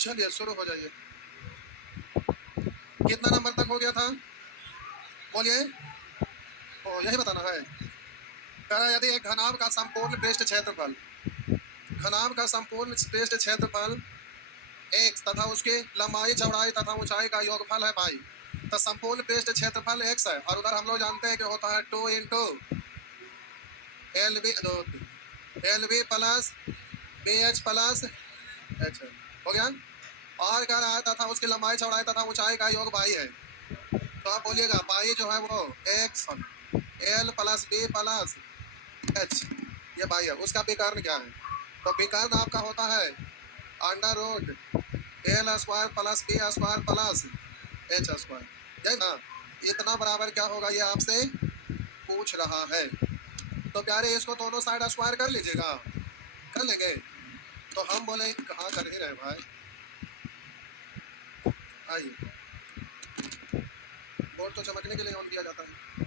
चलिए शुरू हो जाइए। कितना नंबर तक हो गया था बोलिए। ओ यही बताना है। कह रहा है, यदि एक घनाभ का संपूर्ण पृष्ठ क्षेत्रफल, घनाभ का संपूर्ण पृष्ठ क्षेत्रफल x तथा उसकी लंबाई चौड़ाई तथा ऊंचाई का योगफल है पाई, तो संपूर्ण पृष्ठ क्षेत्रफल x है और उधर हम लोग जानते हैं कि होता है 2 into L B plus B H plus H. हो गया। और कह रहा है तथा उसकी लंबाई चौड़ाई तथा ऊंचाई का योग पाई है, तो आप बोलिएगा पाई जो है वो X L plus B plus H, ये पाई है। उसका विकर्ण क्या है? तो विकर्ण आपका होता है under root L square plus B square plus H square, यही ना। इतना बराबर क्या होगा ये आपसे पूछ रहा है। तो प्यारे इसको दोनों साइड स्क्वायर कर लीजिएगा, कर लेंगे। तो हम बोले कहाँ कर ही रहे भाई, आइए। बोर्ड तो चमकने के लिए ऑन किया जाता है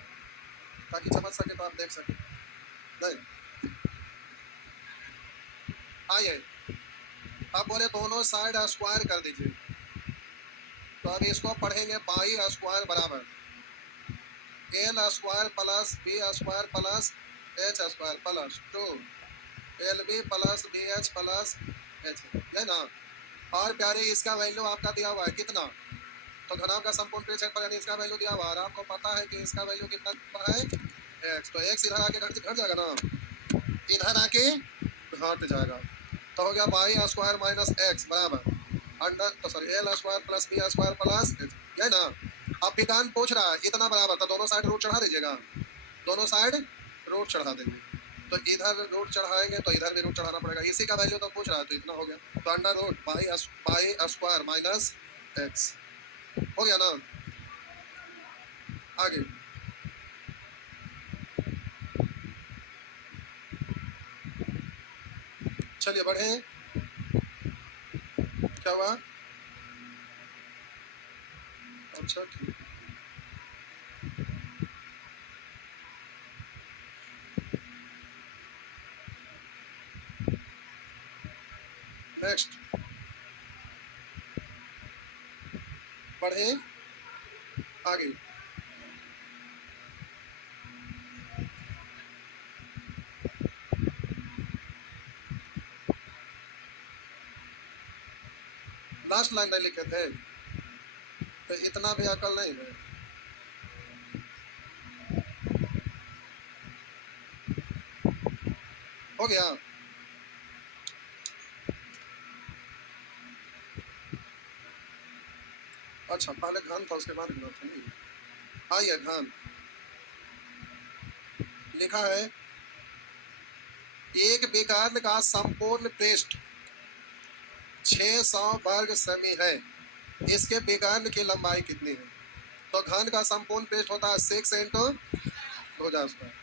ताकि चमक सके तो आप देख सके। नहीं, आइए। अब बोले दोनों साइड स्क्वायर कर दीजिए, तो अब इसको पढ़ेंगे पाई स्क्वायर बराबर L square plus B square plus H square plus 2 L B plus B H plus H, है ना। और प्यारे इसका वैल्यू आपका दिया हुआ है कितना, तो घनाभ का संपूर्ण पृष्ठ पर यानी इसका वैल्यू दिया हुआ है और आपको पता है कि इसका वैल्यू कितना है एक्स, तो एक्स इधर आके घट जाएगा ना, इधर आके घट जाएगा। तो हो गया पाई स्क्वायर माइनस एक्स बराबर अंडर तो sorry L square plus B square plus H, ये ना। अब विकान पूछ रहा है इतना बराबर, तो दोनों साइड रूट चढ़ा दीजिएगा, दोनों साइड रूट चढ़ा देंगे। तो इधर रूट चढ़ाएंगे तो इधर भी रूट चढ़ाना पड़ेगा, इसी का वैल्यू तो पूछ रहा है, तो इतना हो गया। तो under root pi square minus X हो गया ना। आगे चलिए बढ़े। क्या हुआ? अच्छा ठीक। नेक्स्ट बढ़े आगे। लास्ट लाइन में लिखे थे, तो इतना भी अकल नहीं है। हो गया। अच्छा पहले घन था उसके बाद घन था नहीं। आइए घन लिखा है एक विकर्ण का संपूर्ण पृष्ठ 600 वर्ग सेमी है, इसके विकर्ण की लंबाई कितनी है? तो घन का संपूर्ण पृष्ठ होता है 6 इंटू भुजा स्क्वायर,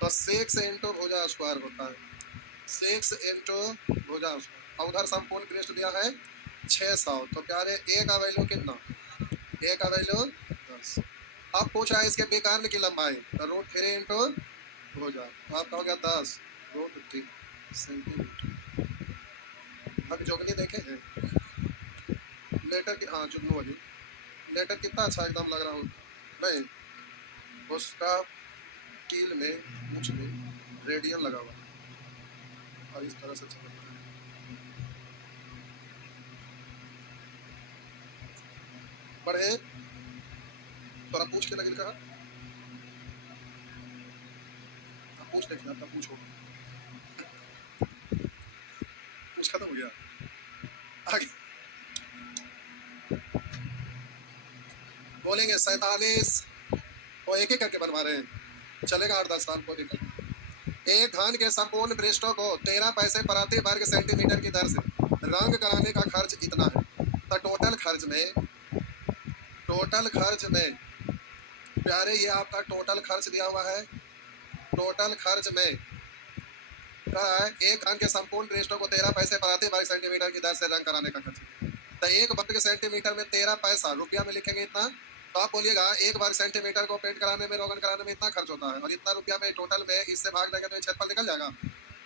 तो 6 इंटू भुजा स्क्वायर होता है 6 इंटू भुजा स्क्वायर, और उधर संपूर्ण पृष्ठ दिया है 600। तो प्यारे ए का वैल्यू कितना, ए का वैल्यू 10। अब पूछ रहा है इसके विकर्ण की लंबाई, तो रूट 3 इंटू भुजा, तो आपका हो गया 10 रूट 3 सेंटीमीटर। अब जोगनी देखे हैं लेटर की, हाँ जुगनू वाली लेटर कितना अच्छा एकदम लग रहा हो नहीं, उसका कील में पूछ में रेडियन लगा हुआ और इस तरह से चल रहा है। बढ़े थोड़ा पूछ के लगे कहा, पूछ देखिए आपका पूछो, पूछ खत्म हो गया। आगे बोलेंगे 47, वो एक एक करके बनवा रहे हैं, चलेगा 8-10 साल को दिक्कत। एक घन के संपूर्ण पृष्ठों को 13 पैसे प्रति वर्ग सेंटीमीटर की दर से रंग कराने का खर्च इतना है। तो टोटल खर्च में प्यारे ये आपका टोटल खर्च दिया हुआ है। टोटल खर्च में कहा है एक घन के संपूर्ण पृष्ठों को 13 पैसे प्रति वर्ग सेंटीमीटर की दर से रंग कराने का खर्च। तो एक वर्ग सेंटीमीटर में 13 पैसा रुपया में लिखेंगे इतना, तो आप बोलिएगा एक वर्ग सेंटीमीटर को पेंट कराने में रोगन कराने में इतना खर्च होता है और इतना रुपया में टोटल में इससे भाग देंगे तो क्षेत्रफल निकल जाएगा।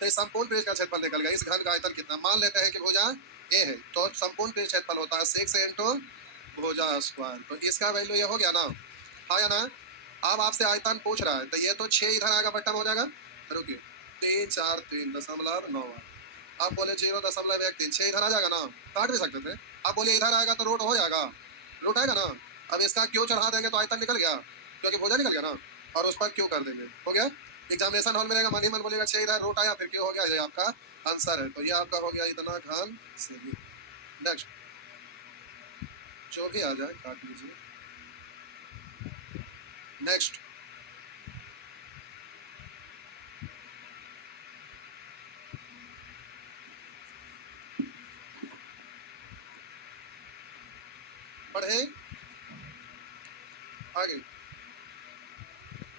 तो इस संपूर्ण पृष्ठ का क्षेत्रफल निकल गया। इस घन का आयतन कितना, मान लेते हैं कि भुजा ए है, तो संपूर्ण पृष्ठ क्षेत्रफल होता है 6 इंटू भुजा स्क्वायर। तो इसका वैल्यू ये हो गया ना, हाँ या ना। अब आपसे आयतन पूछ रहा है, तो ये तो 6 इधर आएगा, बट्टा में हो जाएगा। रुकिए, 343.9। आप बोले 0.13, 6 इधर आ जाएगा ना, काट भी सकते थे। आप बोले इधर आएगा तो रूट हो जाएगा, रूट आएगा ना। अब इसका क्यों चढ़ा देंगे तो आयतन निकल गया, क्योंकि भुजा निकल गया ना, और उस पर क्यों कर देंगे, हो गया। एग्जामिनेशन हॉल में रहेगा, मन ही मन बोलेगा 6 इधर रूट आया, फिर क्यों हो गया, ये आपका आंसर है। तो ये आपका हो गया इतना घन सेमी। नेक्स्ट, जो भी आ जाए काट लीजिए। नेक्स्ट, बढ़े आगे।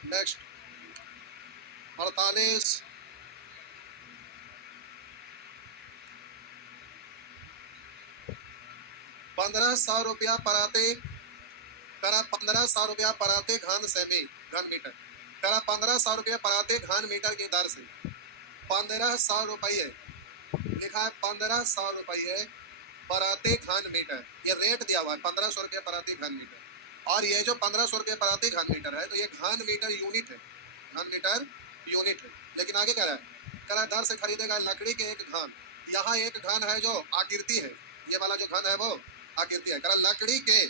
नेक्स्ट 48, 1500 रुपया प्रति, करा 1500 रुपया प्रति घन सेमी, घन मीटर, करा 1500 रुपया प्रति घन मीटर की दर से 1500 रुपये लिखा है, 1500 रुपये प्रति घन मीटर, ये रेट दिया हुआ है 1500 रुपये प्रति घन मीटर। और ये जो 1500 रुपये प्रति घन मीटर है, तो ये घन मीटर यूनिट है, घन मीटर यूनिट है। लेकिन आगे कह रहा है, कह रहा है दर से खरीदेगा लकड़ी के एक घन। यहाँ एक घन है जो आकृति है, ये वाला जो घन है वो आकृति है। कह रहा लकड़ी के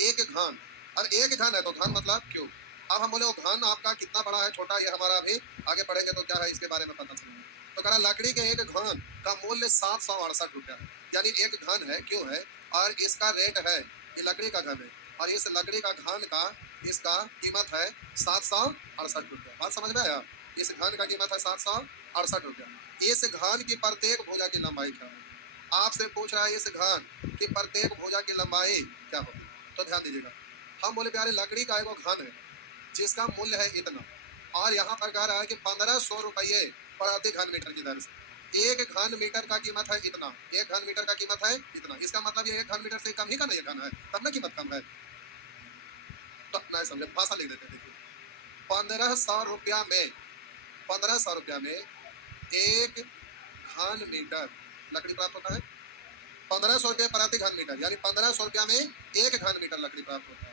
एक घन, और एक घन है तो घन मतलब क्यों। अब हम बोले वो घन आपका कितना बड़ा है छोटा, ये हमारा अभी आगे पढ़ेंगे तो क्या है इसके बारे में पता चलेगा। तो कह रहा लकड़ी के एक घन का मूल्य 768 रुपया है, यानी एक घन है क्यों है, और इसका रेट है, ये लकड़ी का घन है, और इस लकड़ी का घन का इसका कीमत है 768 रुपया। बात समझ में आया, इस घन का कीमत है 768 रुपया। इस घन की प्रत्येक भुजा की लंबाई क्या है, आपसे पूछ रहा है इस घन की प्रत्येक भुजा की लंबाई क्या होगी। तो ध्यान दीजिएगा, हम बोले प्यारे लकड़ी का एक घन है जिसका मूल्य है इतना, और यहाँ पर कह रहा है कि 1500 रुपये प्रति घन मीटर की दर से एक घन मीटर का कीमत है इतना, एक घन मीटर का कीमत है इतना। इसका मतलब ये एक घन मीटर से कम ही का नहीं घन है, तब ना कीमत कम है। तो नहीं समझे, भाषा लिख देते हैं। देखिए 1500 रुपया में, 1500 रुपया में एक घन मीटर लकड़ी प्राप्त होता है। 1500 रुपये प्रति घन मीटर, यानी 1500 रुपया में एक घन मीटर लकड़ी प्राप्त होता है।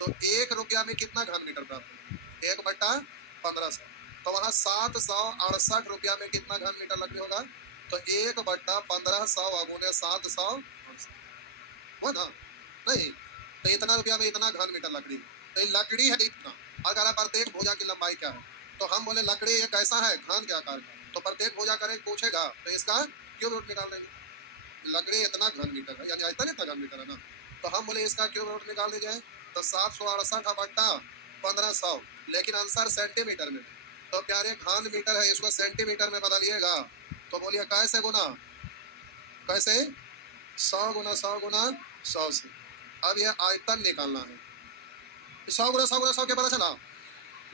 तो 1 रुपया में कितना घन मीटर प्राप्त होता है, 1/1500। तो वहाँ 768 रुपया में कितना घन मीटर लकड़ी होगा, तो 1/1500 अगुने 768 वो ना, नहीं तो इतना रुपया में इतना घन मीटर लकड़ी, तो लकड़ी है इतना। अगर प्रत्येक भुजा की लंबाई क्या है, तो हम बोले लकड़ी ये कैसा है, घन के आकार का, तो प्रत्येक भुजा करे पूछेगा तो इसका क्यूब रूट निकाल देंगे। लकड़ी इतना घन मीटर है, यानी आयतन इतना घन मीटर है ना, तो हम बोले इसका क्यूब रूट निकाल दीजिए। तो 768/1500, लेकिन आंसर सेंटीमीटर में, तो प्यारे घन मीटर है, इसको सेंटीमीटर में बदलिएगा। तो बोलिए कैसे गुना, कैसे 100 गुना 100 गुना 100 से। अब यह आयतन निकालना है, 100 गुना 100 गुना 100 के पता चला,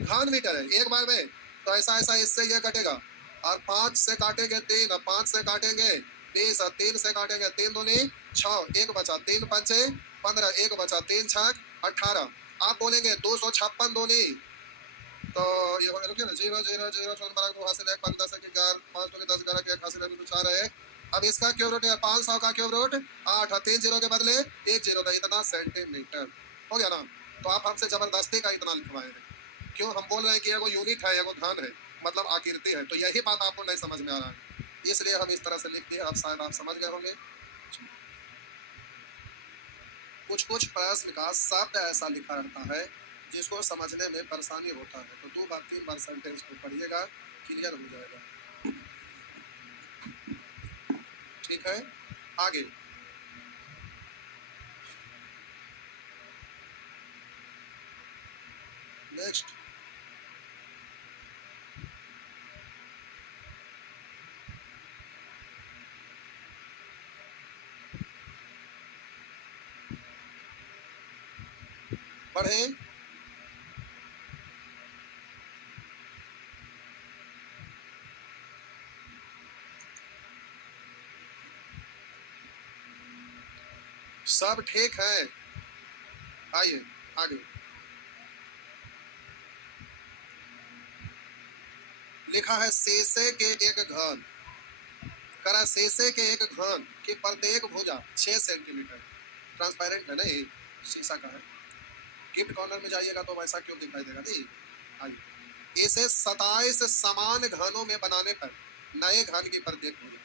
घन मीटर है एक बार में, तो ऐसा ऐसा इससे यह कटेगा, और 5 से काटेंगे 3, 5 से काटेंगे 20, 3 से काटेंगे 3 दूनी 6, 1 बचा 3 पंचे 15, 1 बचा 3 छक 18। आप बोलेंगे 256 दूनी, तो ये हो गया ना 0 0 0 को हासिल है 5 10 के 4 5 दूनी 10 11 के 1 हासिल है 4 है। अब इसका क्यूब रूट है 500 का क्यूब रूट 8, 3 जीरो के बदले 1 जीरो, तो इतना सेंटीमीटर हो गया ना। तो आप हमसे जबरदस्ती का इतना लिखवाए हैं, क्यों हम बोल रहे हैं कि एगो यूनिट है, एगो घन है, मतलब आकृति है, तो यही बात आपको नहीं समझ में आ रहा है, इसलिए हम इस तरह से लिखते हैं। अब शायद आप समझ गए होंगे। कुछ कुछ प्रश्न का शब्द ऐसा लिखा रहता है जिसको समझने में परेशानी होता है, तो 2 बार 3 बार सेंटेंस को पढ़िएगा, क्लियर हो जाएगा। ठीक है, आगे नेक्स्ट, पढ़े। सब ठीक है, आइए आगे। लिखा है शीशे के एक घन करा शीशे के एक घन की प्रत्येक भुजा 6 सेंटीमीटर, ट्रांसपेरेंट है ना, ये शीशा का है। गिफ्ट कॉर्नर में जाइएगा तो वैसा क्यों दिखाई देगा। नहीं आइए, इसे 27 समान घनों में बनाने पर नए घन की प्रत्येक भुजा,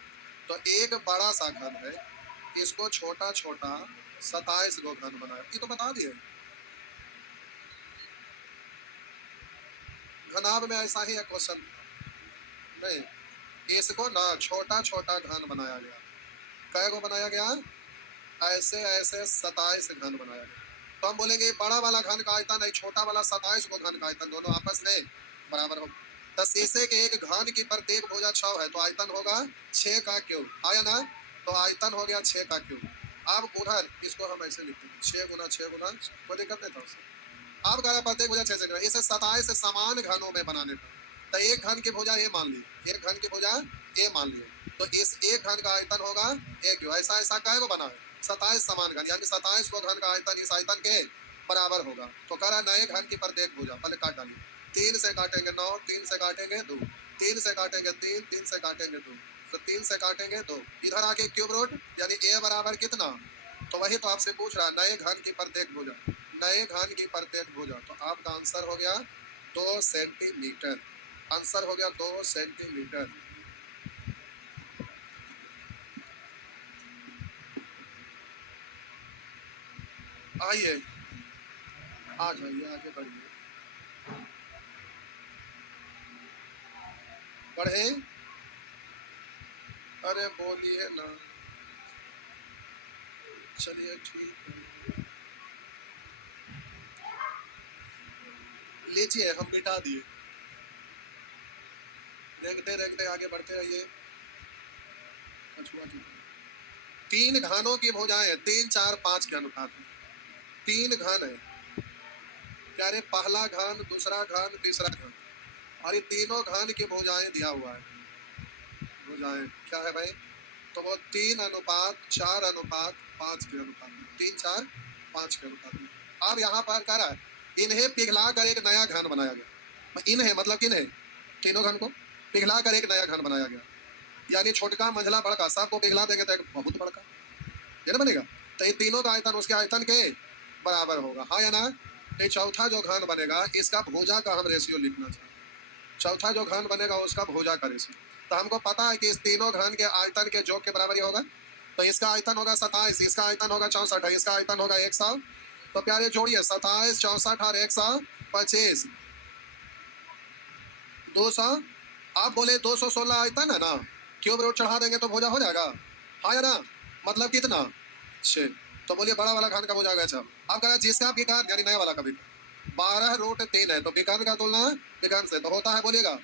तो एक बड़ा सा घन है, इसको छोटा छोटा 27 गो घन बनाया। ये तो बता दिए, घनाभ में ऐसा ही एक क्वेश्चन नहीं, इसको ना छोटा छोटा घन बनाया गया। कै गो बनाया गया, ऐसे ऐसे 27 घन बनाया गया। तो हम बोलेंगे बड़ा वाला घन का आयतन है, छोटा वाला 27 गो घन का आयतन, दोनों आपस में बराबर हो। तो शीशे के एक घन की प्रत्येक भुजा 6 है, तो आयतन होगा 6 का क्यूब, आया ना, तो आयतन हो गया 6 का क्यूब। अब उधर इसको हम ऐसे लिखते हैं 6 गुना 6 गुना, कोई दिक्कत नहीं था उससे। अब कह रहा प्रत्येक भुजा 6 से, इसे 27 समान घनों में बनाने पर, तो एक घन की भुजा ए मान ली, एक घन की भुजा ए मान ली, तो इस एक घन का आयतन होगा ए क्यू। ऐसा ऐसा कै गो बना है, 27 समान घन, यानी 27 को घन का आयतन इस आयतन के बराबर होगा। तो कह रहा नए घन की प्रत्येक भुजा, पहले काट डालिए, 3 से काटेंगे 9, 3 से काटेंगे 2, 3 से काटेंगे 3, 3 से काटेंगे 2, तो 3 से काटेंगे 2, इधर आके क्यूब रूट, यानी ए बराबर कितना, तो वही तो आपसे पूछ रहा है नए घन की प्रत्येक भुजा, नए घन की प्रत्येक भुजा, तो आपका आंसर हो गया 2 सेंटीमीटर, आंसर हो गया 2 सेंटीमीटर। आइए आ जाइए, आगे बढ़िए, बढ़े, अरे बोलिए ना, चलिए ठीक है, लीजिए हम मिटा दिए, देखते देखते आगे बढ़ते रहिए। तीन घनों की भुजाएं 3 4 5 के अनुपात में, 3 घन है, क्या रे, पहला घन, दूसरा घन, तीसरा घन, और ये तीनों घन की भुजाएं दिया हुआ है। भुजाएं क्या है भाई, तो वो 3 अनुपात 4 अनुपात 5 के अनुपात में, 3 4 5 के अनुपात में। अब यहाँ पर कह रहा है इन्हें पिघला कर एक नया घन बनाया गया, इन्हें मतलब किन्हें, तीनों घन को पिघला कर एक नया घन बनाया गया, यानी छोटका मंझला बड़का सबको पिघला देंगे तो एक बहुत बड़का ये ना बनेगा। तो ये तीनों का आयतन उसके आयतन के बराबर होगा, हाँ या ना। तो चौथा जो घन बनेगा इसका भुजा का हम रेशियो लिखना चाहिए, चौथा जो घन बनेगा उसका भुजा का रेशियो, तो हमको पता है कि इस तीनों घन के आयतन के योग के बराबर ही होगा, तो इसका आयतन होगा 27, इसका आयतन होगा 64, इसका आयतन होगा 100, तो प्यारे जोड़िए 27 64 और 125 200, आप बोले 216 आयतन है ना, क्यूब रूट चढ़ा देंगे तो भुजा हो जाएगा, हाँ या ना, मतलब कितना 6, तो बोलिए बड़ा वाला घन का भुजा गया। अच्छा अब कहा जिसका विकर्ण यानी नया वाला का विकर्ण 12 रूट 3 है, तो विकर्ण का तुलना विकर्ण से तो होता है, बोलिएगा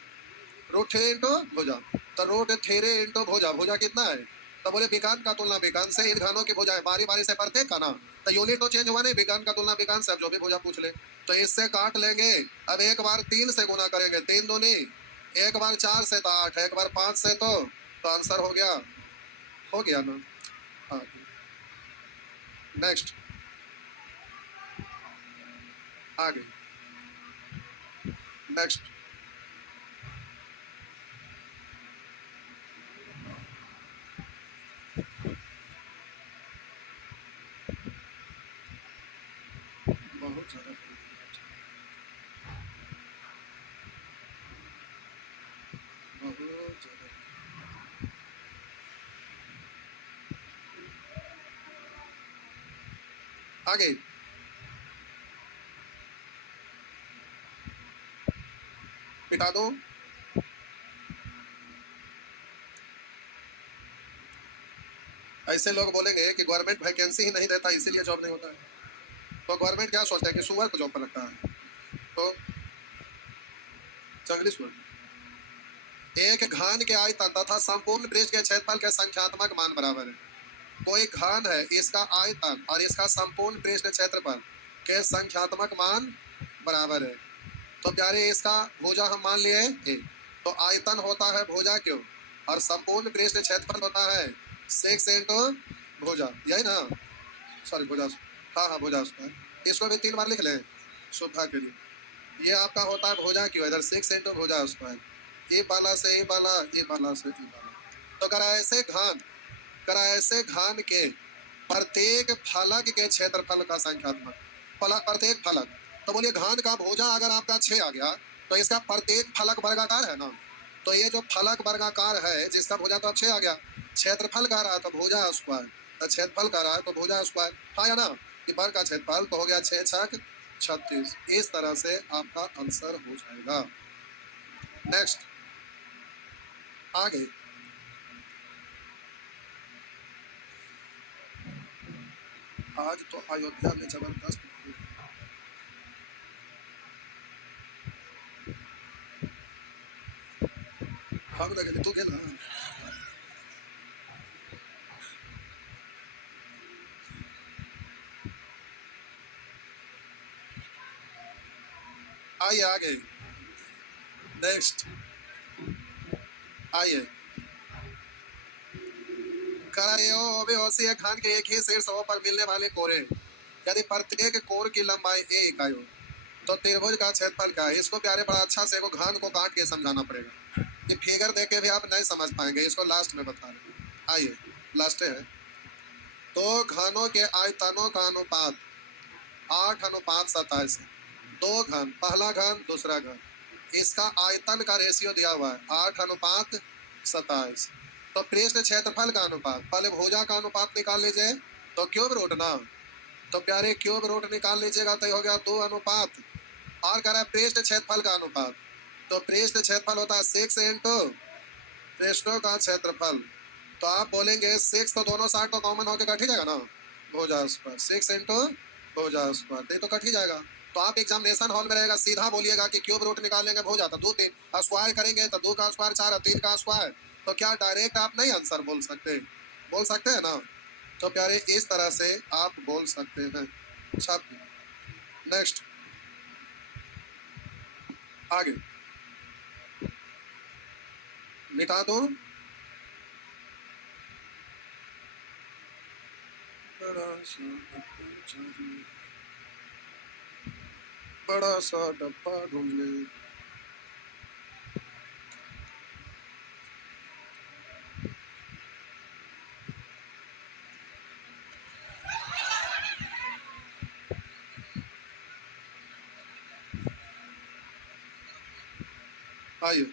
रूट 3 इंटू भुजा, तो रूट 3 इंटू भुजा, भुजा कितना है, तो बोले विकर्ण का तुलना विकर्ण से, इन घनों की भुजाएं बारी बारी से प्रत्येक का ना, तो यूनिट तो चेंज हुआ नहीं, विकर्ण का तुलना विकर्ण से, अब जो भी भुजा पूछ ले तो इससे काट लेंगे। अब एक बार 3 से गुना करेंगे, 3 दूनी, एक बार 4 से तो 8, एक बार 5 से तो आंसर हो गया ना। हाँ नेक्स्ट आगे, नेक्स्ट बहुत ज्यादा, बहुत ज्यादा आगे, मिटा दो, ऐसे लोग बोलेंगे कि गवर्नमेंट वैकेंसी ही नहीं देता इसीलिए जॉब नहीं होता है, तो गवर्नमेंट क्या सोचता है कि सुअर को जॉब पर रखता है, तो जंगली सुअर। एक घन के आयतन तथा संपूर्ण पृष्ठ के क्षेत्रफल के संख्यात्मक मान बराबर है, कोई घन है, इसका आयतन और इसका संपूर्ण पृष्ठ क्षेत्रफल के संख्यात्मक मान बराबर है, तो प्यारे इसका भुजा हम मान लिए ए, तो आयतन होता है भुजा क्यों, और संपूर्ण पृष्ठ क्षेत्रफल होता है 6 इंटू भुजा, यही ना, सॉरी भुजा, हाँ हाँ भुजा स्क्वायर, इसको भी 3 बार लिख लें सुविधा के लिए, ये आपका होता है भुजा क्यों, इधर 6 इंटू भुजा स्क्वायर, ए बाला से ए बाला, ए बाला से ए बाला, तो करा ऐसे घान के प्रत्येक फलक के क्षेत्रफल का संख्यात्मक प्रत्येक फलक। तो बोलिए घान का भुजा अगर आपका 6 आ गया तो इसका प्रत्येक फलक वर्गाकार है ना। तो ये जो फलक वर्गाकार है जिसका भुजा तो अब 6 आ गया, क्षेत्रफल कह रहा है तो भुजा स्क्वायर, तो क्षेत्रफल कह रहा है तो भुजा स्क्वायर। हाँ या ना, कि वर्ग का क्षेत्रफल तो हो गया 6 छक 36। इस तरह से आपका आंसर हो जाएगा। नेक्स्ट आगे, आज तो अयोध्या में जबरदस्त हम लगे तू गेला। आइए आगे, नेक्स्ट आइए, खान के एक ही शीर्ष पर मिलने वाले कोरे यदि प्रत्येक कोर की लंबाई a इकाई हो तो त्रिभुज का क्षेत्रफल क्या है। इसको प्यारे बड़ा अच्छा से को घान को काट के समझाना पड़ेगा, ये फिगर देख के भी आप नहीं समझ पाएंगे, इसको लास्ट में बता रहे। आइए लास्ट है, दो घनों के आयतनों का अनुपात 8:27 है। दो घन, पहला घन दूसरा घन, इसका आयतन का रेशियो दिया हुआ है 8:27। तो पृष्ठ क्षेत्रफल का अनुपात, पहले भुजा का अनुपात निकाल लीजिए तो क्यूब रूट ना, तो प्यारे क्यूब रूट निकाल लीजिएगा तो हो गया 2 और कह रहा है पृष्ठ क्षेत्रफल का अनुपात, तो पृष्ठ क्षेत्रफल होता है 6 इंटू पृष्ठों का क्षेत्रफल। तो आप बोलेंगे 6 तो दोनों साइड तो कॉमन होकर कट ही जाएगा ना, भुजा स्क्वायर 6 इंटू भुजा स्क्वायर, तो कट ही जाएगा। तो आप एग्जामिनेशन हॉल में रहेगा सीधा बोलिएगा कि क्यूब रूट निकालेंगे भुजा तो 2 3 स्क्वायर करेंगे तो 2 का स्क्वायर 4 3 का स्क्वायर, तो क्या डायरेक्ट आप नहीं आंसर बोल सकते हैं ना। तो प्यारे इस तरह से आप बोल सकते हैं। अच्छा नेक्स्ट आगे, मिटा दो बड़ा सा डब्बा ढूंढ ले। आइए,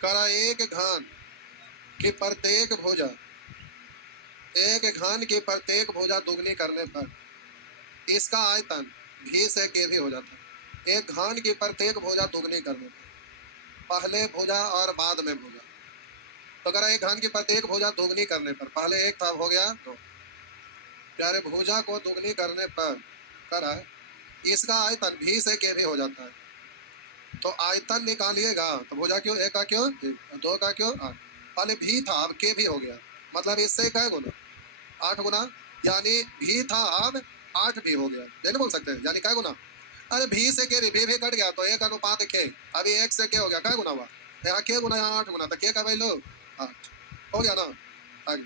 करा एक घान की प्रत्येक भुजा, एक घान की प्रत्येक भुजा दुगनी करने पर इसका आयतन भी से के भी हो जाता है। एक घान की प्रत्येक भुजा दुगनी करने पर, पहले भुजा और बाद में भुजा, तो करा एक घान की प्रत्येक भुजा दुगनी करने पर, पहले एक था हो गया तो प्यारे भुजा को दुगनी करने पर करा इसका आयतन भी से के भी हो जाता है। तो आयतन निकालिएगा तो भुजा क्यों, एक का क्यों एक, दो का क्यों 8, पहले भी था अब के भी हो गया, मतलब इससे क्या गुना 8 गुना, यानी भी था अब 8 भी हो गया, नहीं बोल सकते यानी क्या गुना। अरे भी से के भी कट गया तो एक अनुपात के, अभी एक से के हो गया, क्या गुना हुआ यहाँ के गुना यहाँ 8 गुना, तो के का भाई लो 8 हो गया ना। आगे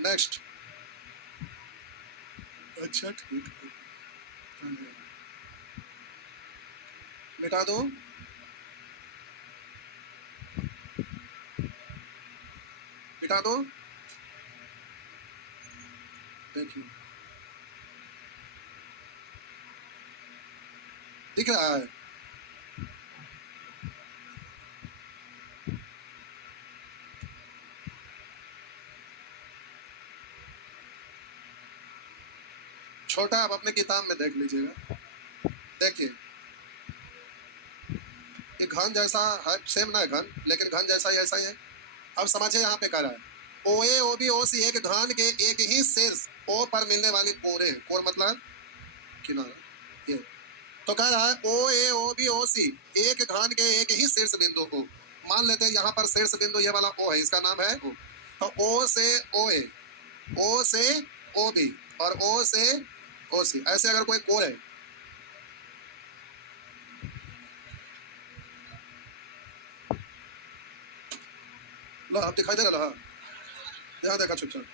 नेक्स्ट, अच्छा ठीक है मिटा दो, मिटा दो, देखिए दिख रहा है। छोटा आप अपने किताब में देख लीजिएगा, देखिए ये घन जैसा है, सेम ना है घन लेकिन घन जैसा ही ऐसा ही है। अब समझिए यहाँ पे कह रहा है ओ ए ओ बी ओ सी, एक घन के एक ही शीर्ष ओ पर मिलने वाली कोरे, कोर मतलब किनारा, ये तो कह रहा है ओ ए ओ बी ओ सी, एक घन के एक ही शीर्ष बिंदु को मान लेते हैं, यहाँ पर शीर्ष बिंदु ये वाला ओ है, इसका नाम है ओ, तो ओ से ओ ए, ओ से ओ बी और ओ से ओ सी, ऐसे अगर कोई कोर है लो, आप दिखाई दे रहा है यहाँ देखा चुपचाप,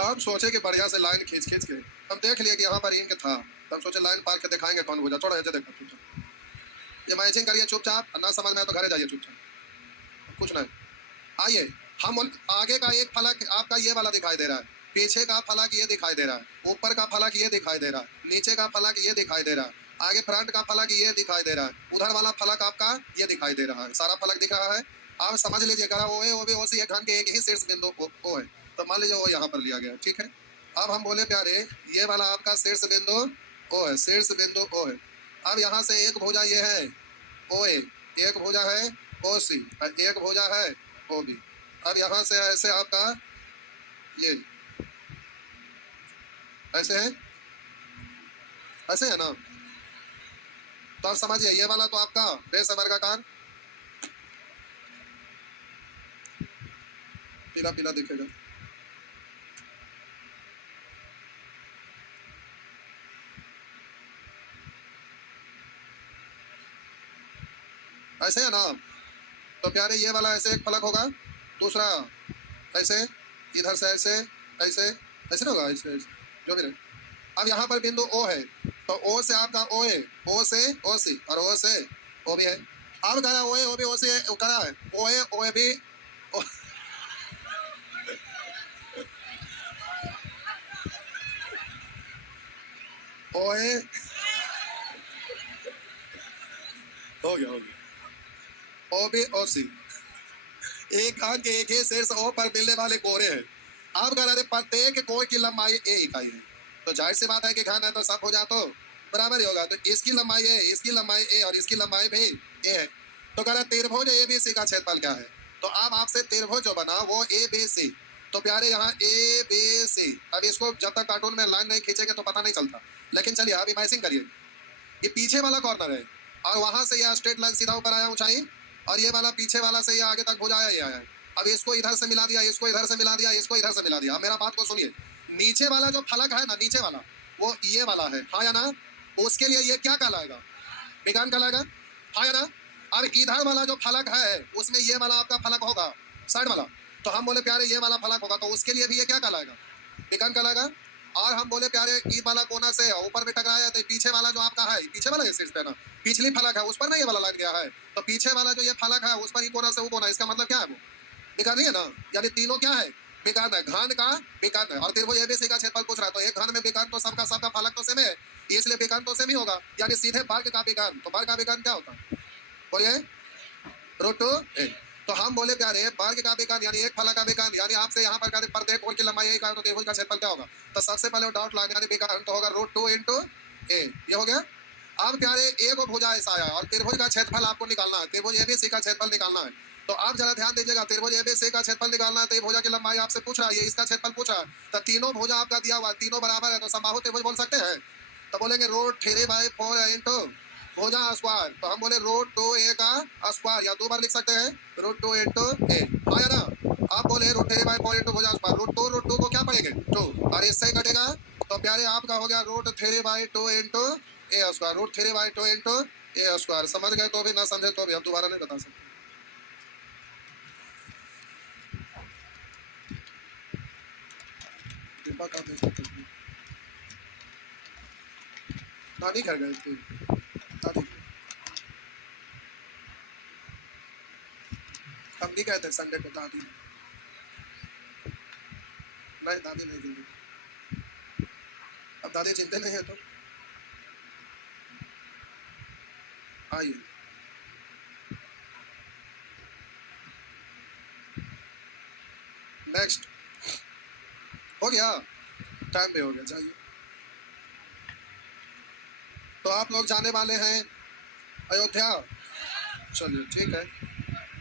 आप सोचे कि बढ़िया से लाइन खींच खींच के हम देख लिए कि यहाँ पर इनके था, तब सोचे लाइन पार के दिखाएंगे कौन भुजा, थोड़ा ऐसे देखा चुपचाप ये मैचिंग करिए चुपचाप, ना समझ में आए तो घरे जाइए चुपचाप, कुछ नहीं। आइए हम आगे का एक फलक आपका ये वाला दिखाई दे रहा है, पीछे का फलक ये दिखाई दे रहा है, ऊपर का फलक ये दिखाई दे रहा है, नीचे का फलक ये दिखाई दे रहा है, आगे फ्रंट का फलक ये दिखाई दे रहा है, उधर वाला फलक आपका ये दिखाई दे रहा है, सारा फलक दिख रहा है। आप समझ लीजिएगा ओ है, ओ भी, ओ सी, एक घन के एक ही शीर्ष बिंदु ओ है, तो मान लीजिए वो यहाँ पर लिया गया, ठीक है। अब हम बोले प्यारे ये वाला आपका शीर्ष बिंदु ओ है, शीर्ष बिंदु ओ है। अब यहाँ से एक भुजा ये है ओ ए, एक भुजा है ओ सी, एक भुजा है ओ बी। अब यहाँ से ऐसे आपका ये ऐसे है, ऐसे है ना, तो आप समझिए ये वाला तो आपका बेस है वर्गाकार, पीला पीला दिखेगा। ऐसे है ना, तो प्यारे ये वाला ऐसे एक फलक होगा, दूसरा ऐसे, इधर से ऐसे, ऐसे ऐसे होगा, ऐसे ऐसे जो भी रहे। अब यहाँ पर बिंदु ओ है, तो ओ से आपका ओ है, ओ से ओ सी, और ओ से ओ भी है। अब करा ओ है, ओ भी, ओ से करा है, ओ है, ओ भी, ओ है, हो गया, ओ भी, ओ सी, एक घन के एक ही शीर्ष ओ पर मिलने वाले कोरे हैं। अब कह रहे प्रत्येक कोण की लंबाई ए इकाई है, तो जाहिर सी बात है कि घन है तो सब हो जा तो बराबर ही होगा, तो इसकी लंबाई ए, इसकी लंबाई ए, और इसकी लंबाई भी ए है। तो कह रहे त्रिभुज ए बी सी का क्षेत्रफल क्या है, तो अब आपसे त्रिभुज जो बना वो ए बी सी, तो प्यारे यहाँ ए बी सी, अब इसको जब तक कार्टून में लाइन नहीं खींचेंगे तो पता नहीं चलता, लेकिन चलिए अब इमेजिन करिए ये पीछे वाला कॉर्नर है, और वहां से यह स्ट्रेट लाइन सीधा ऊपर आया ऊंचाई, और ये वाला पीछे वाला से ये आगे तक भुजाया ये आया है। अब इसको इधर से मिला दिया, इसको इधर से मिला दिया, इसको इधर से मिला दिया। अब मेरा बात को सुनिए, नीचे वाला जो फलक है ना, नीचे वाला वो ये वाला है, हाँ या ना, उसके लिए ये क्या कहलाएगा, विकर्ण कहलाएगा, हाँ या ना। अब इधर वाला जो फलक है उसमें ये वाला आपका फलक होगा, साइड वाला, तो हम बोले प्यारे ये वाला फलक होगा, तो उसके लिए भी ये क्या कहलाएगा, विकर्ण कहलाएगा। और हम बोले प्यारे ई वाला कोना से ऊपर में टकराया, तो पीछे वाला जो आपका है, पीछे वाला ये शीर्ष पे ना, पिछली फलक है उस पर ना ये वाला लग गया है, तो पीछे वाला जो ये फलक है उस पर ही कोना से वो कोना, इसका मतलब क्या है, वो विकर्ण ही है ना, यानी तीनों क्या है, विकर्ण है, घन का विकर्ण है। और त्रिभुज एबीसी का क्षेत्रफल पूछ रहा है, तो एक घन में विकर्ण तो सबका सबका फलक तो सेम है, इसलिए विकर्ण तो सेम ही होगा, यानी सीधे वर्ग का विकर्ण, तो वर्ग का विकर्ण क्या होता है, बोलिए √2a। तो हम बोले प्यारे वर्ग का विकर्ण यानी एक फलक का विकर्ण, यानी आपसे यहाँ पर कहते प्रत्येक कोण की लंबाई एक है, तो त्रिभुज का क्षेत्रफल क्या होगा, तो सबसे पहले डॉट लगा यानी विकर्ण तो होगा √2 × a, ये हो गया। अब प्यारे ए को भुजा ऐसा आया और त्रिभुज का क्षेत्रफल आपको निकालना है, त्रिभुज एबीसी का क्षेत्रफल निकालना है। तो आप जरा ध्यान दीजिएगा, त्रिभुज एबीसी का क्षेत्रफल निकालना है, तो ये भुजा की लंबाई आपसे पूछ रहा है, ये इसका क्षेत्रफल पूछ रहा है, तो तीनों भुजा आपका दिया हुआ है, तीनों बराबर है, तो समबाहु त्रिभुज बोल सकते हैं। तो बोलेंगे √3/4 भुजा स्क्वायर, तो हम बोले √2a का स्क्वायर, या दो बार लिख सकते हैं √2 × a, आया ना। आप बोले √3/4 × भुजा स्क्वायर, √2 को क्या पढ़ेंगे 2, और इससे कटेगा, तो प्यारे आपका हो गया √3/2 × a स्क्वायर, √3/2 × a स्क्वायर। समझ गए तो भी, ना समझे तो भी हम दोबारा नहीं बता सकते। दीपक आप नानी घर गए थे, दादी हम नहीं कहते संडे को दादी, नहीं दादी नहीं जिंदी, अब दादी चिंते नहीं है तो आइए। नेक्स्ट हो गया, टाइम भी हो गया, जाइए। तो आप लोग जाने वाले हैं अयोध्या, चलिए ठीक है।